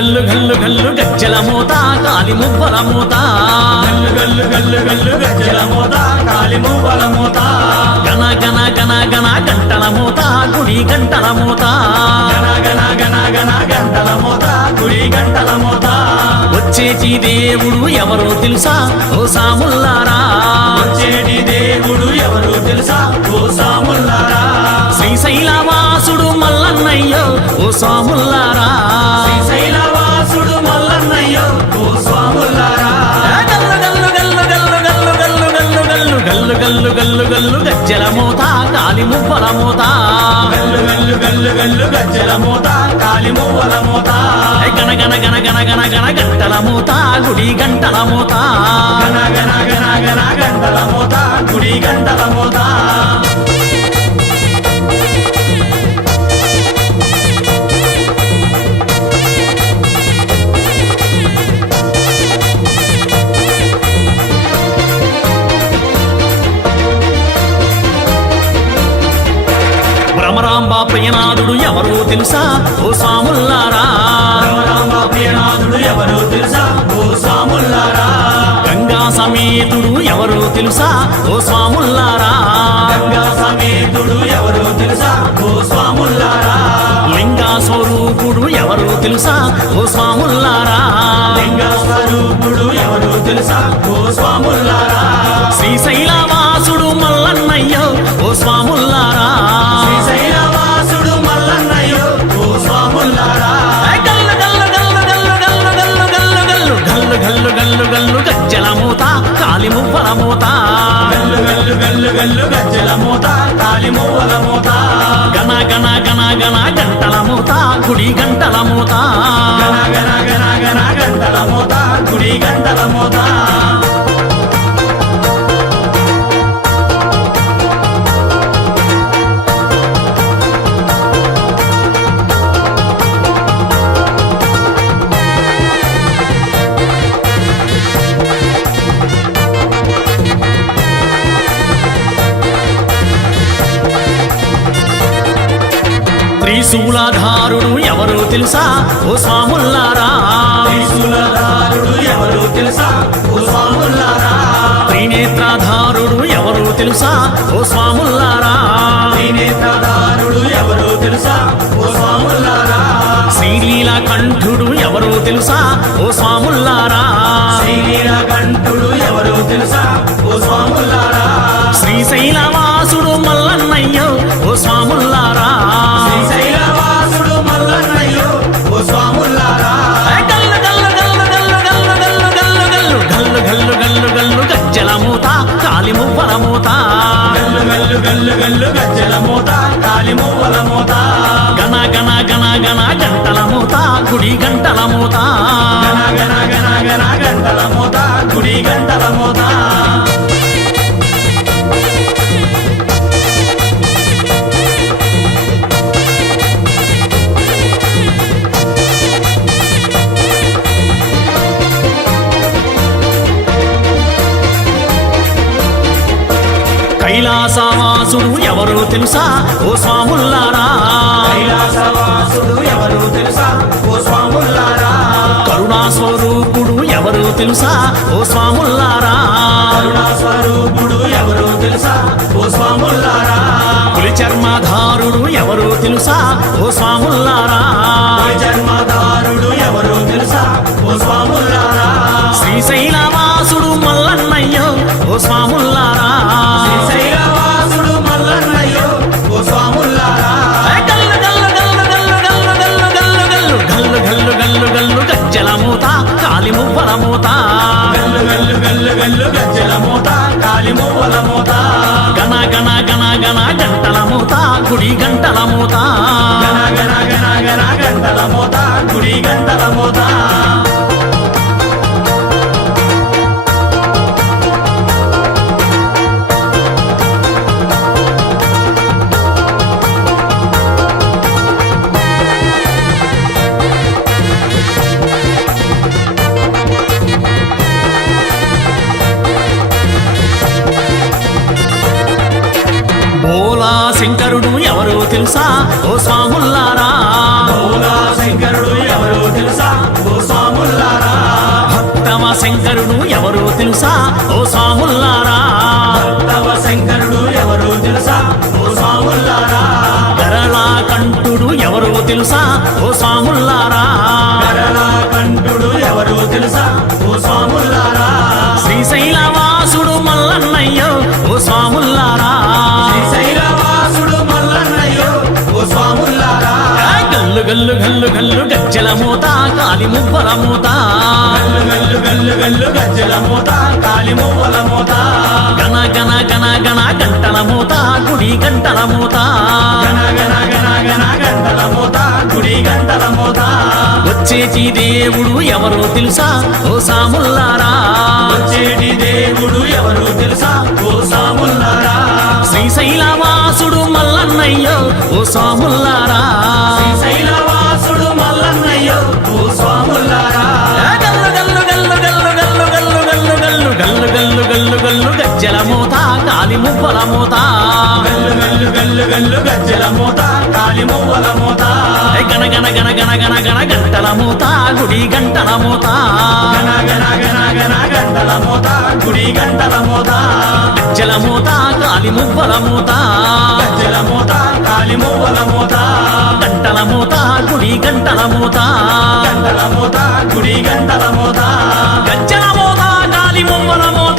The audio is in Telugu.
గల్లు గల్లు గల్లు గజ్జల మోత కాలి మువ్వల మోత గల్లు గల్లు గల్లు గల్లు గజ్జల మోత కాలి మువ్వల మోత గణ గణ గణ గణ గంటల మోత గుడి గంటల మోత గణ గణ గణ గణ గంటల మోత గుడి గంటల మోత వచ్చేటి దేవుడు ఎవరో తెలుసా ఓ సాముల్లారా వచ్చేటి దేవుడు ఎవరో తెలుసా ఓ సాముల్లారా శ్రీశైలవాసుడు మల్లన్నయ్యో ఓ సాముల్లారా శ్రీశైలవాసుడు మల్లన్నయ్యో ఓ స్వాముల్లారా గల్లు గల్లు గల్లు గల్లు గల్లు గల్లు గల్లు గల్లు గల్లు గల్లు గల్లు గజ్జల మోత కాలి మువ్వల మోత గల్లు గల్లు గల్లు గల్లు గజ్జల మోత కాలి మువ్వల మోత గణ గణ గణ గణ గణ గణ గంటల మోత గుడి గంటల మోత గణ గణ గణ గణ గంటల మోత గుడి గంటల మోత భ్రమరాంబ ప్రియనాథుడు ఎవరో తెలుసా ఓ సాముల్లారా రామ ప్రియనాథుడు ఎవరో తెలుసా ఓ స్వాముల్లారా గంగా సమేతుడు ఎవరో తెలుసా ఓ స్వాముల్లారా గంగా సమేతుడు ఎవరో తెలుసా ఓ స్వాముల్లారా లింగా స్వరూపుడు ఎవరో తెలుసా ఓ స్వాముల్లారా లింగ స్వరూపుడు ఎవరో తెలుసా ఓ స్వాముల్లారా శ్రీశైలవాసుడు మల్లన్నయ్యో ఓ స్వాముల్లారా శ్రీశైలవాసుడు మల్లన్నయ్యో ఓ స్వాముల్లారా గల్లు గల్లు గల్లు గల్లు గల్లు గల్లు గల్లు గల్లు గల్లు గల్లు గల్లు గజ్జల మోత కాలి మువ్వల మోత గల్లు గల్లు గల్లు గల్లు గజ్జల మోత కాలి మువ్వల మోత గణ గణ గణ గణ గంటల మోత గుడి గంటల మోత గణ గణ గణ గణ గంటల మోత గుడి గంటల మోత త్రిశూలధారుడు ఎవరో తెలుసా ఓ స్వాముల్లారా త్రిశూలధారుడు ఎవరో తెలుసా ఓ స్వాముల్లారా త్రినేత్రధారుడు ఎవరో తెలుసా ఓ స్వాముల్లారా త్రినేత్రధారుడు ఎవరో తెలుసా ఓ స్వాముల్లారా శ్రీలీలకంఠుడు ఎవరో తెలుసా ఓ స్వాముల్లారా శ్రీనీలకంఠుడు ఎవరో తెలుసా ఓ స్వాముల్లారా శ్రీశైలవాసుడు మల్లన్నయ్యో ఓ స్వాముల్లారా శ్రీశైలవాసుడు మల్లన్నయ్యో ఓ స్వాముల్లారా గల్లు గల్లు గల్లు గల్లు గల్లు గల్లు గల్లు గల్లు గల్లు గల్లు గల్లు గజ్జల మోత కాలి మువ్వల మోత గల్లు గల్లు గల్లు గల్లు గజ్జల మోత కాలి మువ్వల మోత గణ గణ గణ గణ గంటల మోత గుడి గంటల మోత గణ గణ గణ గణ గంటల మోత గుడి గంటల మోత కైలాసవాసుడు ఎవరో తెలుసా ఓ స్వాముల్లారా కైలాసవాసుడు ఎవరో తెలుసా ఓ స్వాముల్లారా కరుణా స్వరూపుడు ఎవరో తెలుసా ఓ స్వాముల్లారా కరుణా స్వరూపుడు ఎవరో తెలుసా ఓ స్వాముల్లారా పులి చర్మధారుడు ఎవరో తెలుసా ఓ స్వాముల్లారా జన్మదారుడు ఎవరో తెలుసా ఓ స్వాముల్లారా శ్రీశైలవాసుడు మల్లన్నయ్యో ఓ స్వాముల్లారా శ్రీశైలవాసుడు మల్లన్నయ్యో ఓ స్వాముల్లారా గల్లు గల్లు గల్లు గల్లు గల్లు గల్లు గల్లు గల్లు గల్లు గల్లు గల్లు గజ్జల మోత కాలి మువ్వల మోత గల్లు గల్లు గల్లు గల్లు గజ్జల మోత కాలి మువ్వల మోత గణ గణ గణ గణ గంటల మోత గుడి గంటల మోత గణ గణ గణ గణ గంటల మోత గుడి గంటల మోత భోలా శంకరుడు ఎవరో తెలుసా ఓ స్వాముల్లారా భోలా శంకరుడు ఎవరో తెలుసా ఓ స్వాముల్లారా భక్తవ శంకరుడు ఎవరు తెలుసా ఓ స్వాములారా గరళా కంఠుడు ఎవరో తెలుసా ఓ స్వాముల్లారా కరళ కంఠుడు ఎవరు తెలుసా ఓ స్వాములారా శ్రీశైలవాసుడు మల్లన్నయ్యో ఓ స్వాముల్లారా శ్రీశైలవాసుడు మల్లన్నయ్యో ఓ స్వాములారా గల్లు గల్లు గల్లు గల్లు గజ్జల మూత కాలి మువ్వల మూత గల్లు గల్లు గల్లు గల్లు గజ్జల మూత కాలి మువ్వల మూత గణ గణ గణ గణ గంటల మూత గుడి గంటల మూత గణ గణ గణ గణ గంటల మూత గుడి గంటల మూత వచ్చేటి దేవుడు ఎవరో తెలుసా ఓ సాముల్లారా వచ్చేటి దేవుడు ఎవరు తెలుసా ఓ స్వాములారా శ్రీశైలవాసుడు మల్లన్నయ్యో ఓ సాముల్లారా శ్రీశైలవాసుడు మల్లన్నయ్యో ఓ స్వాములారా గల్లు గల్లు గల్లు గల్లు గల్లు గల్లు గల్లు గల్లు గల్లు గల్లు గల్లు గల్లు గజ్జల మూత కాలి మువ్వల మూత గల్లు గల్లు గల్లు గల్లు గజ్జల మూత కాలి మువ్వల మూత గణ గణ గణ గణ గణ గణ గంటల మూత గుడి గంటల మూత గణ గణ గణ గణ గంటల మూత గుడి గంటల మూత గజ్జల మూత కాలి మువ్వల మూత గజ్జల మూత కాలి మువ్వల మూత గంటల మూత గుడి గంటల మూత గంటల మూత గుడి గంటల మూత గజ్జల మూత కాలి మువ్వల మూత